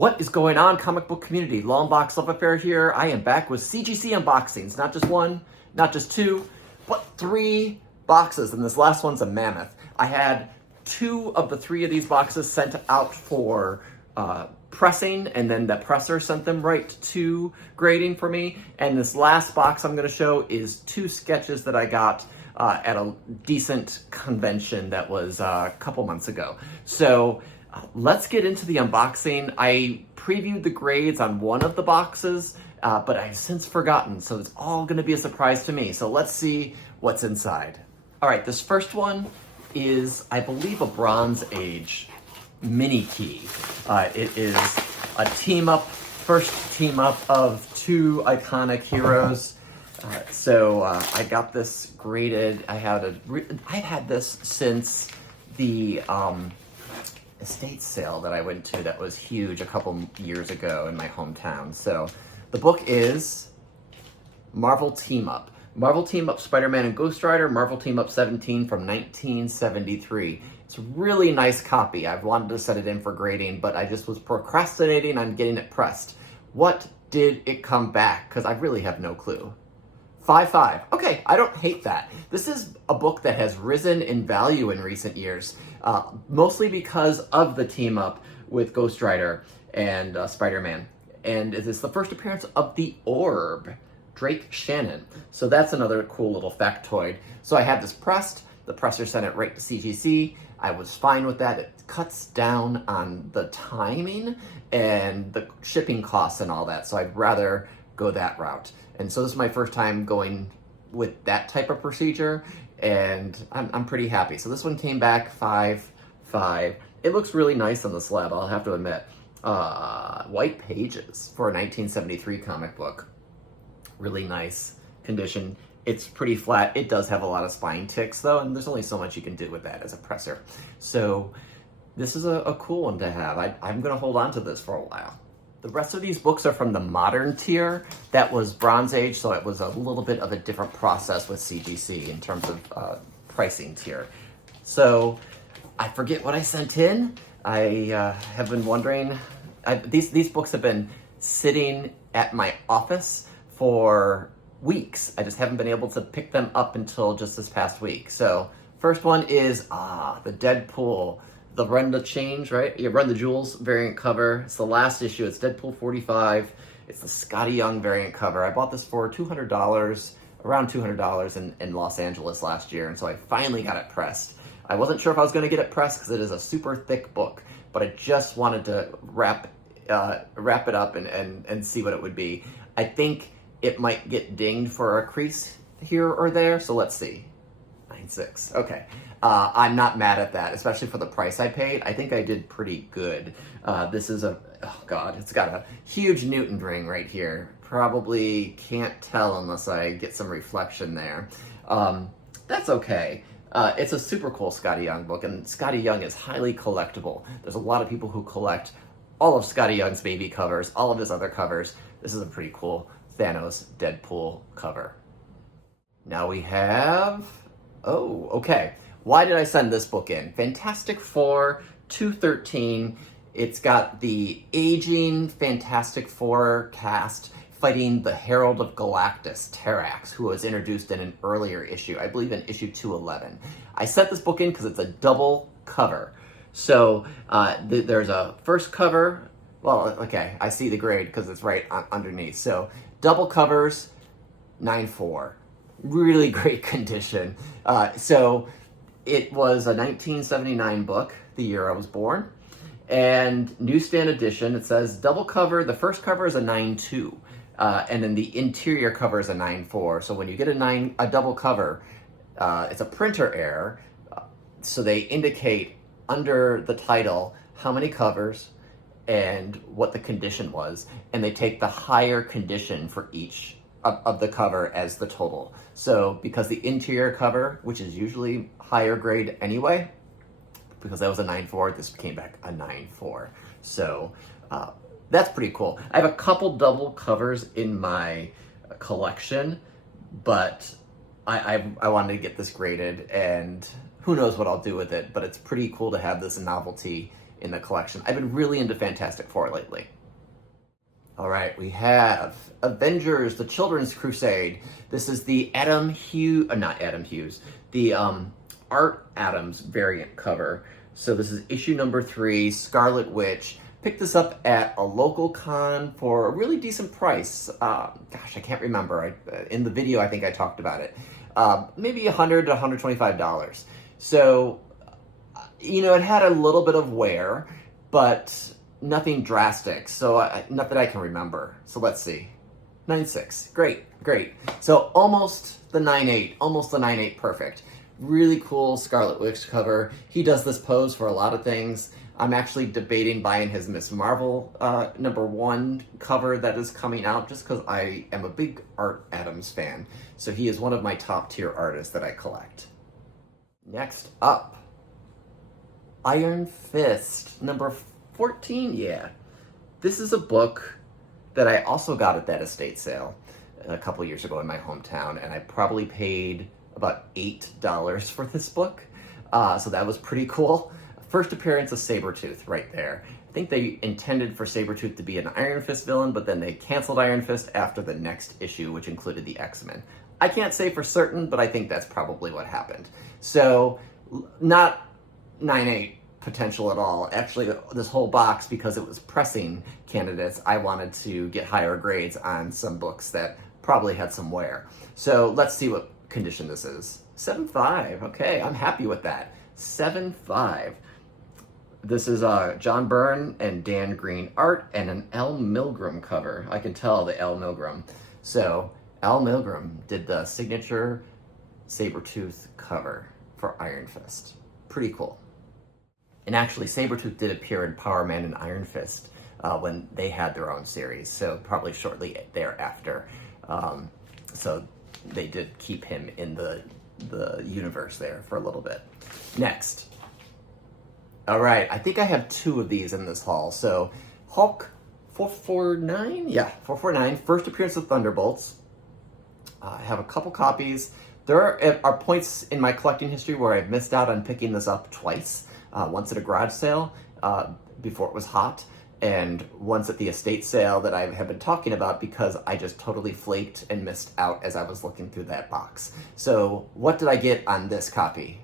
What is going on, comic book community? Long Box Love Affair here. I am back with CGC unboxings. Not just one, not just two, but 3 boxes, and this last one's a mammoth. I had 2 of the 3 of these boxes sent out for pressing, and then the presser sent them right to grading for me. And this last box I'm going to show is 2 sketches that I got at a decent convention that was a couple months ago. So let's get into the unboxing. I previewed the grades on one of the boxes, but I've since forgotten, so it's all going to be a surprise to me. So let's see what's inside. All right, this first one is, I believe, a Bronze Age mini key. It is a first team up of 2 iconic heroes. So I got this graded. I've had this since the estate sale that I went to that was huge a couple years ago in my hometown. So the book is Marvel Team Up. Marvel Team Up Spider-Man and Ghost Rider, Marvel Team Up 17 from 1973. It's a really nice copy. I've wanted to set it in for grading, but I just was procrastinating on getting it pressed. What did it come back? Because I really have no clue. 5.5. Okay, I don't hate that. This is a book that has risen in value in recent years, mostly because of the team up with Ghost Rider and Spider-Man. And it is the first appearance of the Orb, Drake Shannon. So that's another cool little factoid. So I had this pressed. The presser sent it right to CGC. I was fine with that. It cuts down on the timing and the shipping costs and all that. So I'd rather go that route. And so this is my first time going with that type of procedure, and I'm pretty happy. So this one came back 5.5. It looks really nice on the slab, I'll have to admit. White pages for a 1973 comic book. Really nice condition. It's pretty flat. It does have a lot of spine ticks though, and there's only so much you can do with that as a presser. So this is a cool one to have. I'm gonna hold on to this for a while. The rest of these books are from the modern tier. That was Bronze Age, so it was a little bit of a different process with CGC in terms of pricing tier. So I forget what I sent in. I have been wondering. These books have been sitting at my office for weeks. I just haven't been able to pick them up until just this past week. So first one is the Deadpool. The Run the Change, right? You Run the Jewels variant cover. It's the last issue. It's Deadpool 45. It's the Scotty Young variant cover. I bought this for $200, around $200 in Los Angeles last year, and so I finally got it pressed. I wasn't sure if I was going to get it pressed because it is a super thick book, but I just wanted to wrap it up and see what it would be. I think it might get dinged for a crease here or there, so let's see. 9.6. Okay. I'm not mad at that, especially for the price I paid. I think I did pretty good. This is oh God, it's got a huge Newton ring right here. Probably can't tell unless I get some reflection there. That's okay. It's a super cool Scotty Young book, and Scotty Young is highly collectible. There's a lot of people who collect all of Scotty Young's baby covers, all of his other covers. This is a pretty cool Thanos Deadpool cover. Now we have, oh, okay. Why did I send this book in? Fantastic Four 213. It's got the aging Fantastic Four cast fighting the Herald of Galactus, Terrax, who was introduced in an earlier issue, I believe in issue 211. I sent this book in because it's a double cover. So there's a first cover. Well, okay, I see the grade because it's right underneath. So double covers, 9.4. Really great condition. So it was a 1979 book, the year I was born, and newsstand edition. It says double cover. The first cover is a 9.2, and then the interior cover is a 9.4. So when you get a double cover, it's a printer error. So they indicate under the title how many covers and what the condition was, and they take the higher condition for each of the cover as the total. So because the interior cover, which is usually higher grade anyway, because that was a 9.4, this came back a 9.4. So that's pretty cool. I have a couple double covers in my collection, but I wanted to get this graded, and who knows what I'll do with it, but it's pretty cool to have this novelty in the collection. I've been really into Fantastic Four lately. All right, we have Avengers, the Children's Crusade. This is the not Adam Hughes, the Art Adams variant cover. So this is issue number 3, Scarlet Witch. Picked this up at a local con for a really decent price. Gosh, I can't remember. In the video, I think I talked about it. Maybe $100 to $125. So, you know, it had a little bit of wear, but nothing drastic. So, not that I can remember. So let's see. 9.6. Great. So almost the 9.8. Almost the 9.8 perfect. Really cool Scarlet Witch cover. He does this pose for a lot of things. I'm actually debating buying his Miss Marvel #1 cover that is coming out just because I am a big Art Adams fan. So he is one of my top tier artists that I collect. Next up, Iron Fist, number 14, yeah. This is a book that I also got at that estate sale a couple years ago in my hometown, and I probably paid about $8 for this book. So that was pretty cool. First appearance of Sabertooth right there. I think they intended for Sabertooth to be an Iron Fist villain, but then they canceled Iron Fist after the next issue, which included the X-Men. I can't say for certain, but I think that's probably what happened. So, not 9.8 potential at all. Actually, this whole box, because it was pressing candidates, I wanted to get higher grades on some books that probably had some wear. So, let's see what condition this is. 7.5. Okay, I'm happy with that. 7.5. This is John Byrne and Dan Green art and an Al Milgrom cover. I can tell the Al Milgrom. So Al Milgrom did the signature Sabertooth cover for Iron Fist. Pretty cool. And actually, Sabertooth did appear in Power Man and Iron Fist when they had their own series, so probably shortly thereafter. So they did keep him in the universe there for a little bit. Next. All right, I think I have 2 of these in this haul. So Hulk 449? Yeah, 449, first appearance of Thunderbolts. I have a couple copies. There are points in my collecting history where I've missed out on picking this up twice. Once at a garage sale before it was hot, and once at the estate sale that I have been talking about because I just totally flaked and missed out as I was looking through that box. So what did I get on this copy?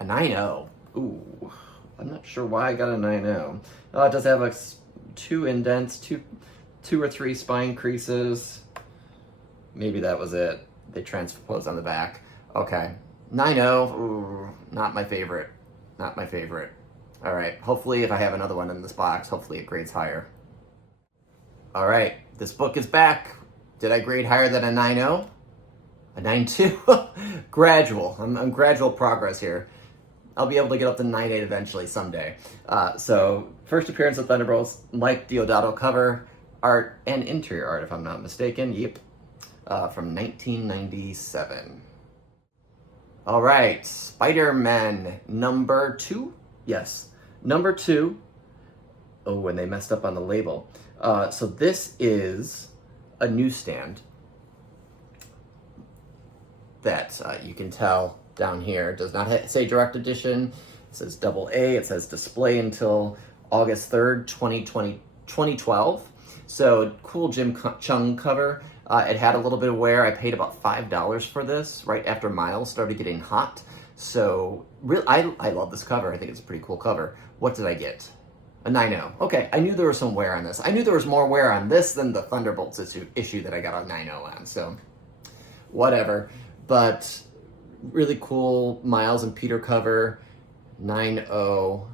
A 9.0. Ooh, I'm not sure why I got a 9.0. It does have 2 indents, two or 3 spine creases. Maybe that was it. They transposed on the back. Okay, 9.0. Ooh, not my favorite. Not my favorite. All right, hopefully if I have another one in this box, hopefully it grades higher. All right, this book is back. Did I grade higher than a 9.0? A 9.2? Gradual. I'm gradual progress here. I'll be able to get up to 9.8 eventually someday. So first appearance of Thunderbolts, Mike Deodato cover, art and interior art if I'm not mistaken. Yep, from 1997. All right, Spider-Man number 2. Yes, number 2. Oh, and they messed up on the label. So this is a newsstand that you can tell down here. It does not say direct edition. It says AA. It says display until August 3rd, 2012. So cool Jim Chung cover. It had a little bit of wear. I paid about $5 for this right after Miles started getting hot. So I love this cover. I think it's a pretty cool cover. What did I get? A 9.0. Okay, I knew there was some wear on this. I knew there was more wear on this than the Thunderbolts issue that I got a 9.0 on. So whatever. But really cool Miles and Peter cover. 9.0.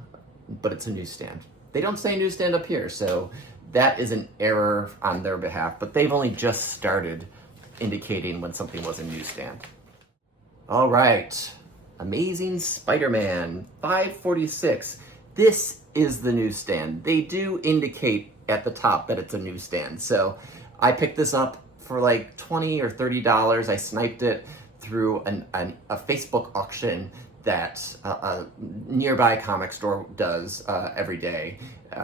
But it's a newsstand. They don't say newsstand up here, so that is an error on their behalf, but they've only just started indicating when something was a newsstand. All right, Amazing Spider-Man 546. This is the newsstand. They do indicate at the top that it's a newsstand. So I picked this up for like $20 or $30. I sniped it through a Facebook auction that a nearby comic store does every day.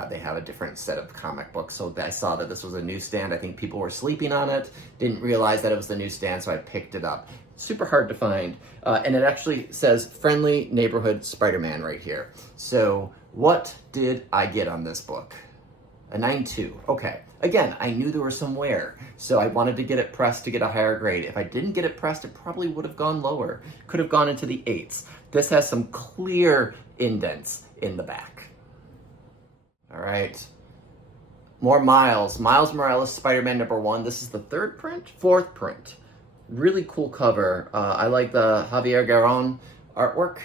They have a different set of comic books, so I saw that this was a newsstand. I think people were sleeping on it, didn't realize that it was the newsstand, so I picked it up. Super hard to find, and it actually says Friendly Neighborhood Spider-Man right here. So What did I get on this book? A 9.2. Okay. Again, I knew there was some wear, so I wanted to get it pressed to get a higher grade. If I didn't get it pressed, it probably would have gone lower. Could have gone into the 8s. This has some clear indents in the back. All right. More Miles. Miles Morales, Spider-Man #1. This is the fourth print. Really cool cover. I like the Javier Garron artwork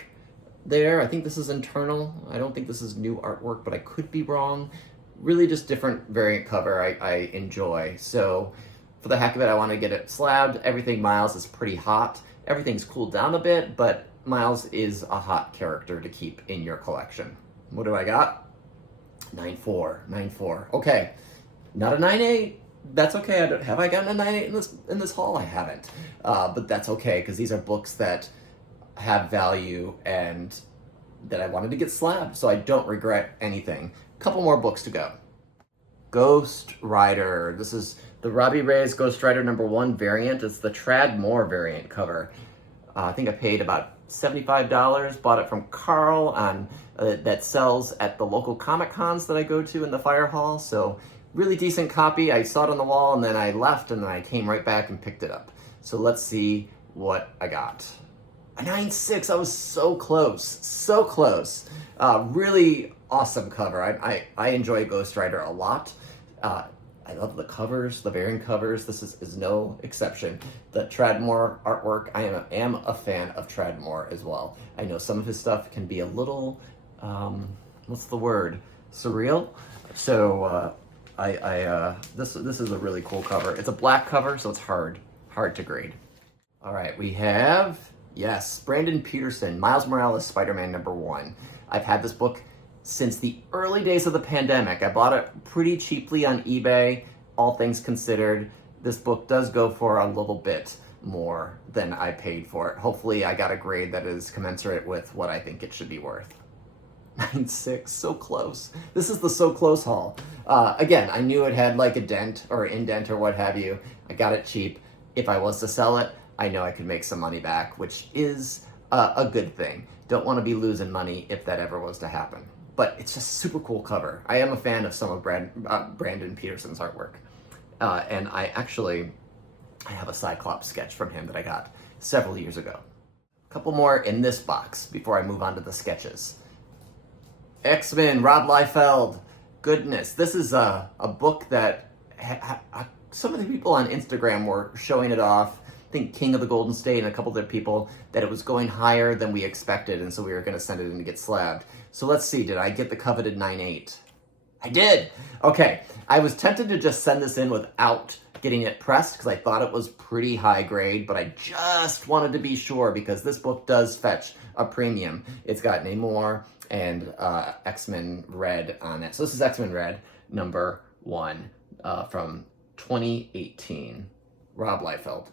there. I think this is internal. I don't think this is new artwork, but I could be wrong. Really just different variant cover I enjoy. So for the heck of it, I want to get it slabbed. Everything Miles is pretty hot. Everything's cooled down a bit, but Miles is a hot character to keep in your collection. What do I got? 9.4. Okay, not a 9.8. That's okay. Have I gotten a 9.8 in this haul? I haven't, but that's okay because these are books that have value and that I wanted to get slabbed, so I don't regret anything. Couple more books to go. Ghost Rider. This is the Robbie Reyes Ghost Rider #1 variant. It's the Trad Moore variant cover. I think I paid about $75. Bought it from Carl on that sells at the local Comic Cons that I go to in the fire hall. So really decent copy. I saw it on the wall and then I left and then I came right back and picked it up. So let's see what I got. A 9.6. I was so close. So close. Really awesome cover. I enjoy Ghost Rider a lot. I love the covers, the variant covers. This is no exception. The Tradmore artwork, I am a fan of Tradmore as well. I know some of his stuff can be a little, what's the word? Surreal. So this is a really cool cover. It's a black cover, so it's hard to grade. All right, we have, yes, Brandon Peterson, Miles Morales, Spider-Man #1. I've had this book since the early days of the pandemic. I bought it pretty cheaply on eBay. All things considered, this book does go for a little bit more than I paid for it. Hopefully I got a grade that is commensurate with what I think it should be worth. 9.6, so close. This is the so close haul. Again, I knew it had like a dent or indent or what have you. I got it cheap. If I was to sell it, I know I could make some money back, which is a good thing. Don't want to be losing money if that ever was to happen. But it's just a super cool cover. I am a fan of some of Brandon Peterson's artwork. And I have a Cyclops sketch from him that I got several years ago. A couple more in this box before I move on to the sketches. X-Men, Rob Liefeld. Goodness, this is a book that some of the people on Instagram were showing it off. I think King of the Golden State and a couple other people, that it was going higher than we expected, and so we were going to send it in to get slabbed. So let's see, did I get the coveted 9.8? I did! Okay, I was tempted to just send this in without getting it pressed because I thought it was pretty high grade, but I just wanted to be sure because this book does fetch a premium. It's got Namor and X-Men Red on it. So this is X-Men Red #1 from 2018. Rob Liefeld.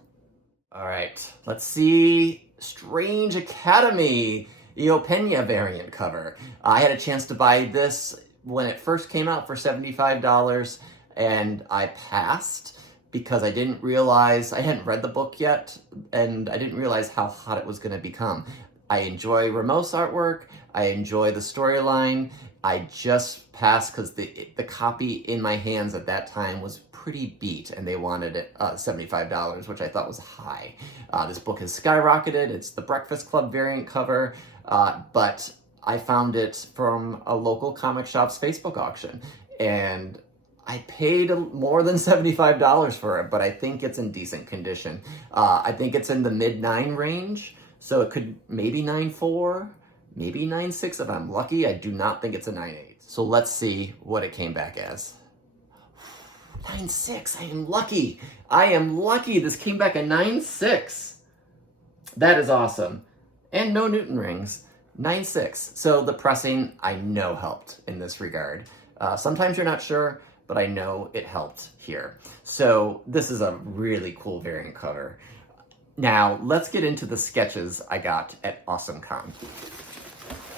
All right, let's see. Strange Academy, Io Pena variant cover. I had a chance to buy this when it first came out for $75, and I passed because I didn't realize, I hadn't read the book yet, and I didn't realize how hot it was going to become. I enjoy Ramos artwork. I enjoy the storyline. I just passed because the copy in my hands at that time was pretty beat, and they wanted it $75, which I thought was high. This book has skyrocketed. It's the Breakfast Club variant cover, but I found it from a local comic shop's Facebook auction, and I paid more than $75 for it, but I think it's in decent condition. I think it's in the mid-9 range, so it could maybe 9.4, maybe 9.6 if I'm lucky. I do not think it's a 9.8. So let's see what it came back as. 9.6, I am lucky. I am lucky. This came back a 9.6. That is awesome. And no Newton rings. 9.6. So the pressing, I know, helped in this regard. Sometimes you're not sure, but I know it helped here. So this is a really cool variant cover. Now, let's get into the sketches I got at AwesomeCon.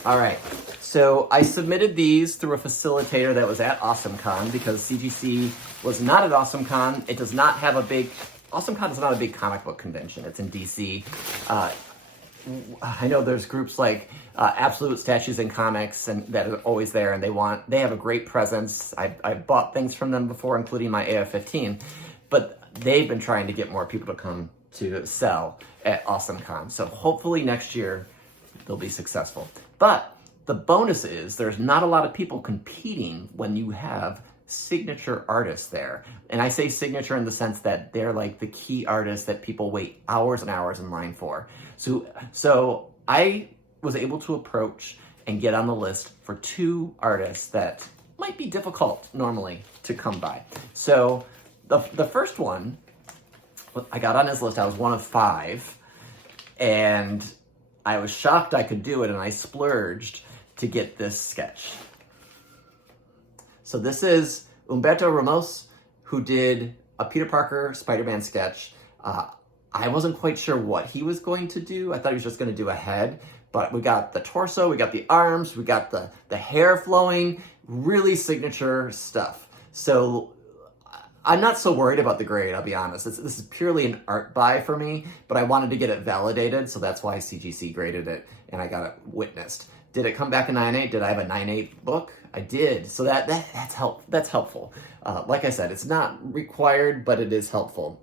All right, so I submitted these through a facilitator that was at AwesomeCon because CGC was not at AwesomeCon. It does not have a big, AwesomeCon is not a big comic book convention. It's in DC. I know there's groups like Absolute Statues and Comics and that are always there, and they have a great presence. I've bought things from them before, including my AF-15, but they've been trying to get more people to come to sell at AwesomeCon. So hopefully next year they'll be successful. But the bonus is there's not a lot of people competing when you have signature artists there. And I say signature in the sense that they're like the key artists that people wait hours and hours in line for. So I was able to approach and get on the list for 2 artists that might be difficult normally to come by. So the first one, I got on his list. I was one of 5, and I was shocked I could do it, and I splurged to get this sketch. So this is Humberto Ramos, who did a Peter Parker Spider-Man sketch. I wasn't quite sure what he was going to do. I thought he was just going to do a head, but we got the torso, we got the arms, we got the hair flowing, really signature stuff. So I'm not so worried about the grade, I'll be honest. This is purely an art buy for me, but I wanted to get it validated, so that's why CGC graded it, and I got it witnessed. Did it come back a 9.8? Did I have a 9.8 book? I did, so that's helpful. Like I said, it's not required, but it is helpful.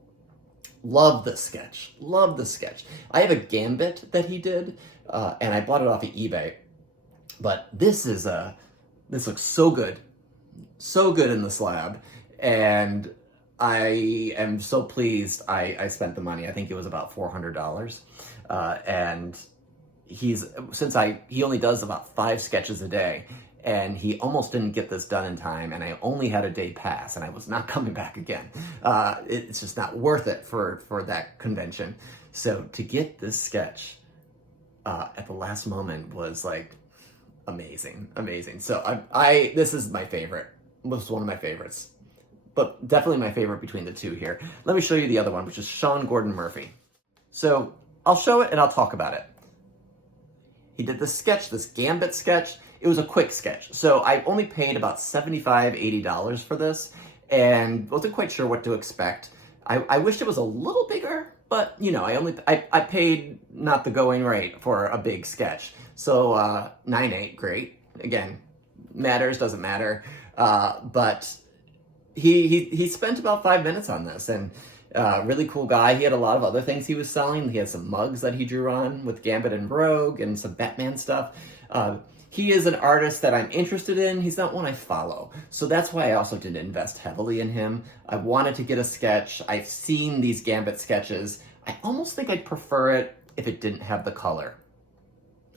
Love this sketch. Love the sketch. I have a Gambit that he did, and I bought it off of eBay. But this looks so good in the slab, and I am so pleased I spent the money. I think it was about $400, and he only does about 5 sketches a day, and he almost didn't get this done in time, and I only had a day pass, and I was not coming back again. It's just not worth it for that convention. So to get this sketch at the last moment was like amazing. So this is my favorite. This is one of my favorites, but definitely my favorite between the 2 here. Let me show you the other one, which is Sean Gordon Murphy. So I'll show it and I'll talk about it. He did this sketch, this Gambit sketch. It was a quick sketch. So I only paid about $75, $80 for this, and wasn't quite sure what to expect. I wished it was a little bigger, but you know, I paid not the going rate for a big sketch. So 9.8, great. Again, matters, doesn't matter. But he spent about 5 minutes on this, and really cool guy. He had a lot of other things he was selling. He had some mugs that he drew on with Gambit and Rogue and some Batman stuff. He is an artist that I'm interested in. He's not one I follow. So that's why I also didn't invest heavily in him. I wanted to get a sketch. I've seen these Gambit sketches. I almost think I'd prefer it if it didn't have the color.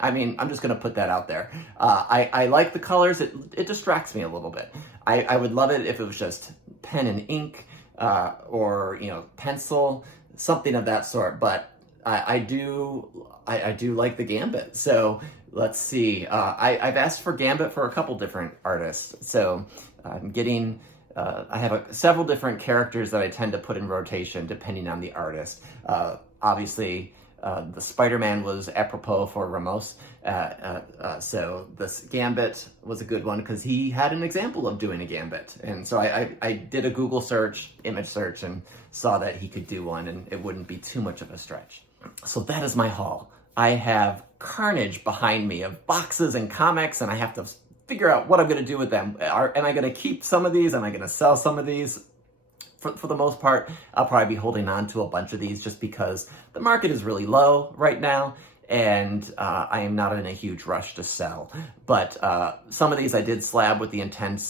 I mean, I'm just going to put that out there. I like the colors. It distracts me a little bit. I would love it if it was just pen and ink, or pencil, something of that sort. But I do like the Gambit. So let's see. I've asked for Gambit for a couple different artists. So I'm getting. I have several different characters that I tend to put in rotation depending on the artist. Obviously, the Spider-Man was apropos for Ramos. So this Gambit was a good one because he had an example of doing a Gambit. And so I did a Google search, image search, and saw that he could do one, and it wouldn't be too much of a stretch. So that is my haul. I have carnage behind me of boxes and comics, and I have to figure out what I'm going to do with them. Am I going to keep some of these? Am I going to sell some of these? For the most part, I'll probably be holding on to a bunch of these just because the market is really low right now, and I am not in a huge rush to sell. But some of these I did slab with the intention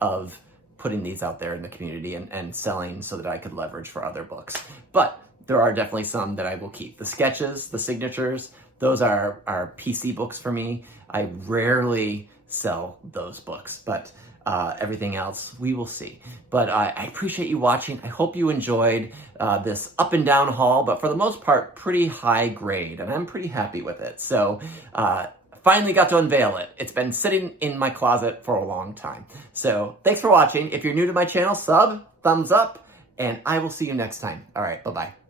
of putting these out there in the community and selling so that I could leverage for other books. But there are definitely some that I will keep. The sketches, the signatures, those are PC books for me. I rarely sell those books, but everything else we will see. But I appreciate you watching. I hope you enjoyed this up and down haul, but for the most part, pretty high grade, and I'm pretty happy with it. So finally got to unveil it. It's been sitting in my closet for a long time. So thanks for watching. If you're new to my channel, sub, thumbs up, and I will see you next time. All right, bye-bye.